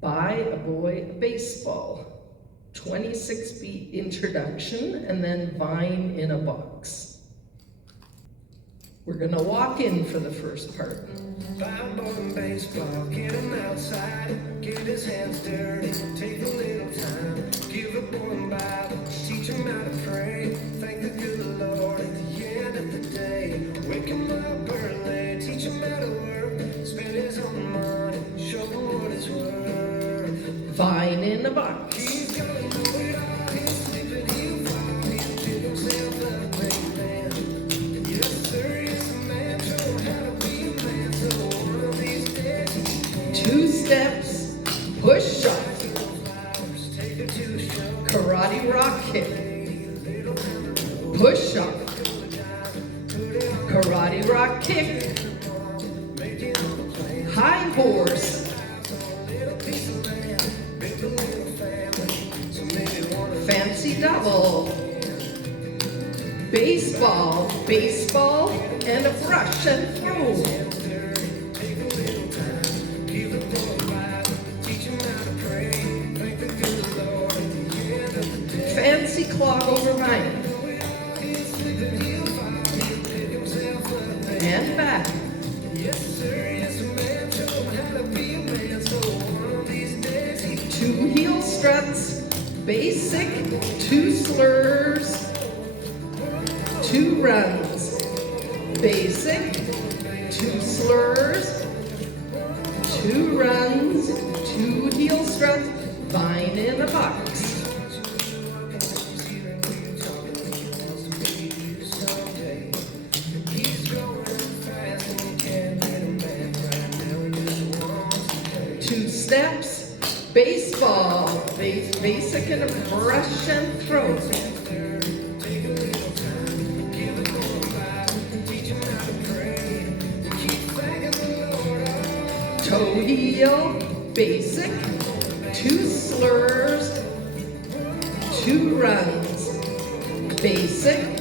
Buy a boy a baseball. 26 beat introduction, and then vine in a box. We're gonna walk in for the first part. Buy a boy baseball, get him outside, get his hands dirty, take a little time, give a boy a Bible, teach him how to pray, thank the good Lord at the end of the day, wake him up early, teach him how to work, spend his own money, show him what it's worth. Vine in a box. He's gonna know it all, he'll slip and he'll fall, he'll pick himself up, make a man. Yes sir, yes man, show him how to be a man, so one of these days, 2 steps, push up, take her to the show. karate rock kick, push up, karate rock kick, high horse, fancy double, baseball, baseball, and a brush and throw. Fancy clog over vine. And back. 2 heel struts, basic, 2 slurs, 2 runs. Basic, 2 slurs, 2 runs, 2 heel struts, vine in a box. Steps, baseball, basic and a brush and throw. Toe heel, basic, 2 slurs, 2 runs. Basic,